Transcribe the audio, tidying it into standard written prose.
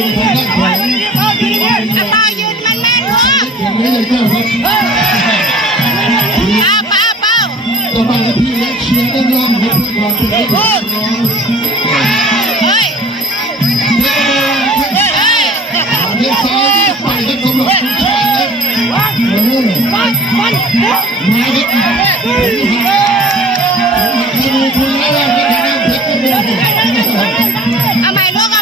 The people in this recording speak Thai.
ดูทางด้านของ ต่อยืนมันแม่นวะ อย่างนี้เลยครับเป้าเป้า ต่อไปพี่เล็กเชียร์ด้านล่างครับเพื่อนบอลเป็นน้องเฮ้ยเลี้ยงซ้ายไปครับสำหรับคุณชายครับมาครับทะลุคุณแล้วครับทางด้านเพชรก็โมโห เอาใหม่ลูก